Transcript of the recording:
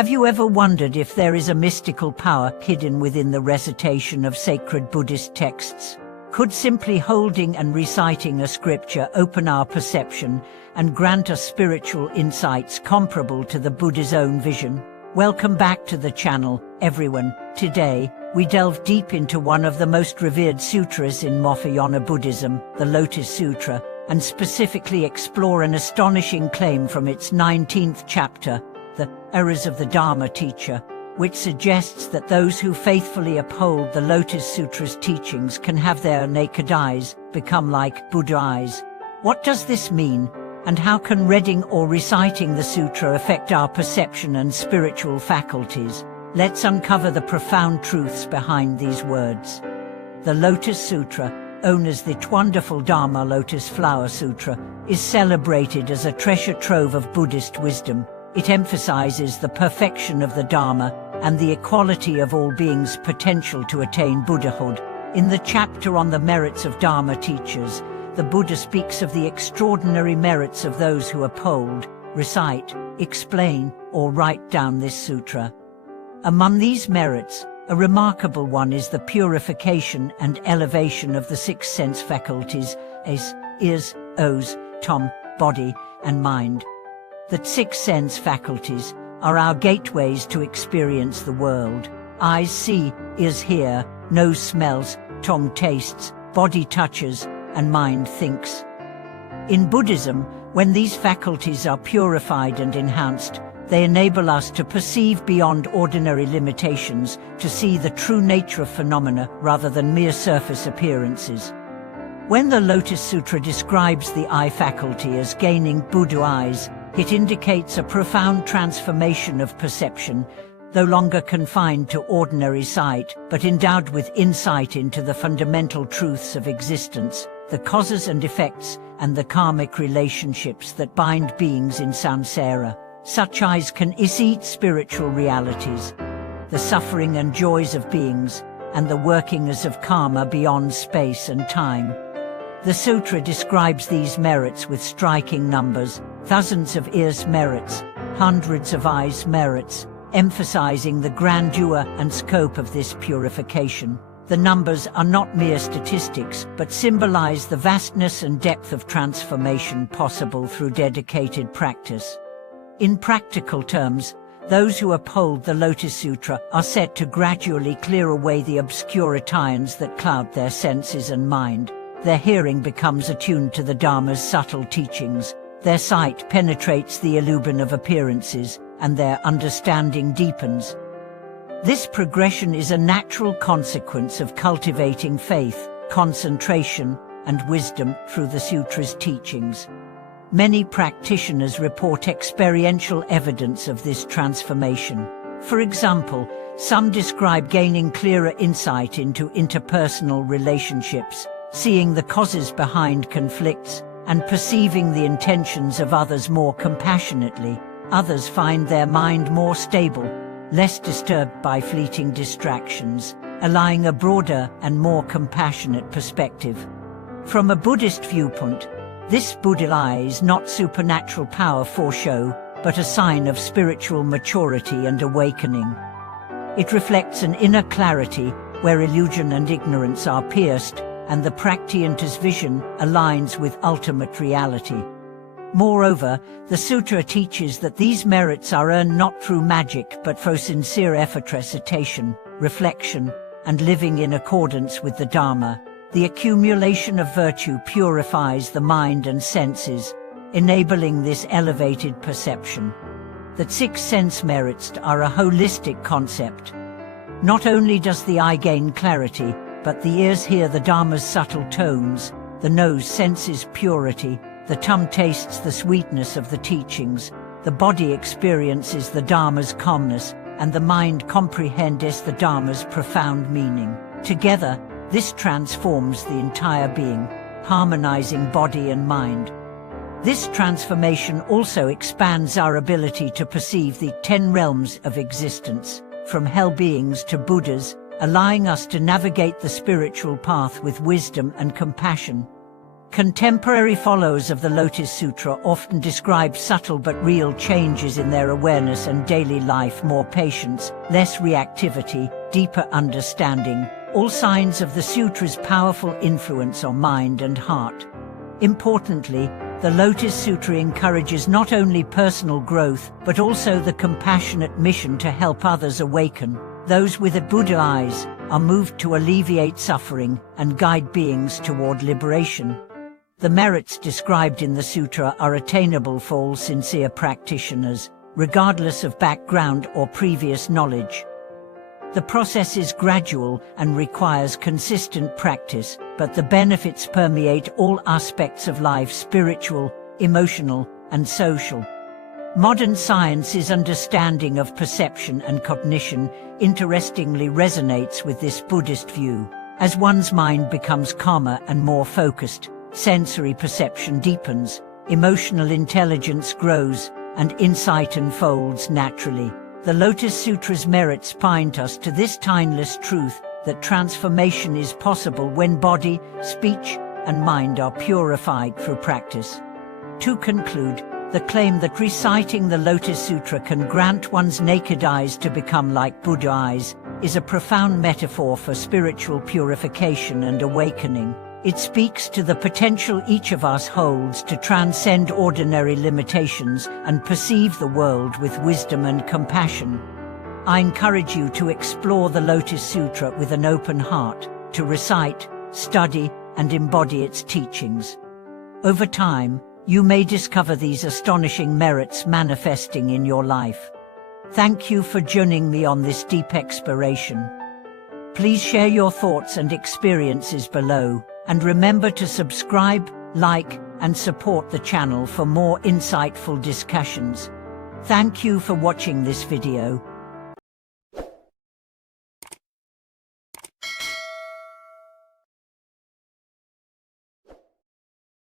Have you ever wondered if there is a mystical power hidden within the recitation of sacred Buddhist texts? Could simply holding and reciting a scripture open our perception and grant us spiritual insights comparable to the Buddha's own vision? Welcome back to the channel, everyone. Today, we delve deep into one of the most revered sutras in Mahayana Buddhism, the Lotus Sutra, and specifically explore an astonishing claim from its 19th chapter, the Errors of the Dharma Teacher, which suggests that those who faithfully uphold the Lotus Sutra's teachings can have their naked eyes become like Buddha eyes. What does this mean, and how can reading or reciting the sutra affect our perception and spiritual faculties? Let's uncover the profound truths behind these words. The Lotus Sutra, known as the wonderful Dharma Lotus Flower Sutra, is celebrated as a treasure trove of Buddhist wisdom. It emphasizes the perfection of the Dharma and the equality of all beings' potential to attain Buddhahood. In the chapter on the merits of Dharma teachers, the Buddha speaks of the extraordinary merits of those who uphold, recite, explain, or write down this sutra. Among these merits, a remarkable one is the purification and elevation of the six sense faculties, eyes, ears, nose, tongue, body, and mind. The six sense faculties are our gateways to experience the world. Eyes see, ears hear, nose smells, tongue tastes, body touches, and mind thinks. In Buddhism, when these faculties are purified and enhanced, they enable us to perceive beyond ordinary limitations, to see the true nature of phenomena rather than mere surface appearances. When the Lotus Sutra describes the eye faculty as gaining Buddha eyes, it indicates a profound transformation of perception, no longer confined to ordinary sight, but endowed with insight into the fundamental truths of existence, the causes and effects, and the karmic relationships that bind beings in samsara. Such eyes can see spiritual realities, the suffering and joys of beings, and the workings of karma beyond space and time. The sutra describes these merits with striking numbers: thousands of ears merits, hundreds of eyes merits, emphasizing the grandeur and scope of this purification. The numbers are not mere statistics, but symbolize the vastness and depth of transformation possible through dedicated practice. In practical terms, those who uphold the Lotus Sutra are set to gradually clear away the obscurities that cloud their senses and mind. Their hearing becomes attuned to the Dharma's subtle teachings, their sight penetrates the illusion of appearances, and their understanding deepens. This progression is a natural consequence of cultivating faith, concentration, and wisdom through the sutra's teachings. Many practitioners report experiential evidence of this transformation. For example, some describe gaining clearer insight into interpersonal relationships, seeing the causes behind conflicts, and perceiving the intentions of others more compassionately. Others find their mind more stable, less disturbed by fleeting distractions, allowing a broader and more compassionate perspective. From a Buddhist viewpoint, this Buddha eye is not supernatural power for show, but a sign of spiritual maturity and awakening. It reflects an inner clarity where illusion and ignorance are pierced, and the practitioner's vision aligns with ultimate reality. Moreover, the sutra teaches that these merits are earned not through magic but through sincere effort, recitation, reflection, and living in accordance with the Dharma. The accumulation of virtue purifies the mind and senses, enabling this elevated perception. The six sense merits are a holistic concept. Not only does the eye gain clarity, but the ears hear the Dharma's subtle tones, the nose senses purity, the tongue tastes the sweetness of the teachings, the body experiences the Dharma's calmness, and the mind comprehends the Dharma's profound meaning. Together, this transforms the entire being, harmonizing body and mind. This transformation also expands our ability to perceive the 10 realms of existence, from hell beings to Buddhas, allowing us to navigate the spiritual path with wisdom and compassion. Contemporary followers of the Lotus Sutra often describe subtle but real changes in their awareness and daily life: more patience, less reactivity, deeper understanding, all signs of the sutra's powerful influence on mind and heart. Importantly, the Lotus Sutra encourages not only personal growth, but also the compassionate mission to help others awaken. Those with a Buddha eyes are moved to alleviate suffering and guide beings toward liberation. The merits described in the sutra are attainable for all sincere practitioners, regardless of background or previous knowledge. The process is gradual and requires consistent practice, but the benefits permeate all aspects of life: spiritual, emotional, and social. Modern science's understanding of perception and cognition interestingly resonates with this Buddhist view. As one's mind becomes calmer and more focused, sensory perception deepens, emotional intelligence grows, and insight unfolds naturally. The Lotus Sutra's merits point us to this timeless truth that transformation is possible when body, speech, and mind are purified through practice. To conclude, the claim that reciting the Lotus Sutra can grant one's naked eyes to become like Buddha eyes is a profound metaphor for spiritual purification and awakening. It speaks to the potential each of us holds to transcend ordinary limitations and perceive the world with wisdom and compassion. I encourage you to explore the Lotus Sutra with an open heart, to recite, study, and embody its teachings. Over time, you may discover these astonishing merits manifesting in your life. Thank you for joining me on this deep exploration. Please share your thoughts and experiences below, and remember to subscribe, like, and support the channel for more insightful discussions. Thank you for watching this video.